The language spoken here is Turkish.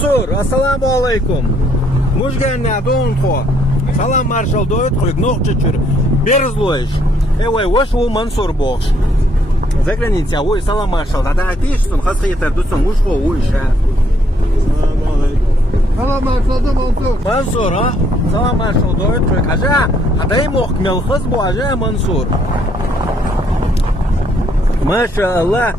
Mansur, assalomu alaykum. Mujganna donxo. Salam marshal doit qo'yib no'qchachur. Berzloish. Ой, вош у Мансур богш. За границей, ой, салам маршал. Да атиш, сон хас хитер дусон ушхо уйша. Salam marshal da Mansur. Мансур, а? Салам маршал доит qo'yib. Aja, haday mo'qmel qiz bu aja Mansur. Maşallah.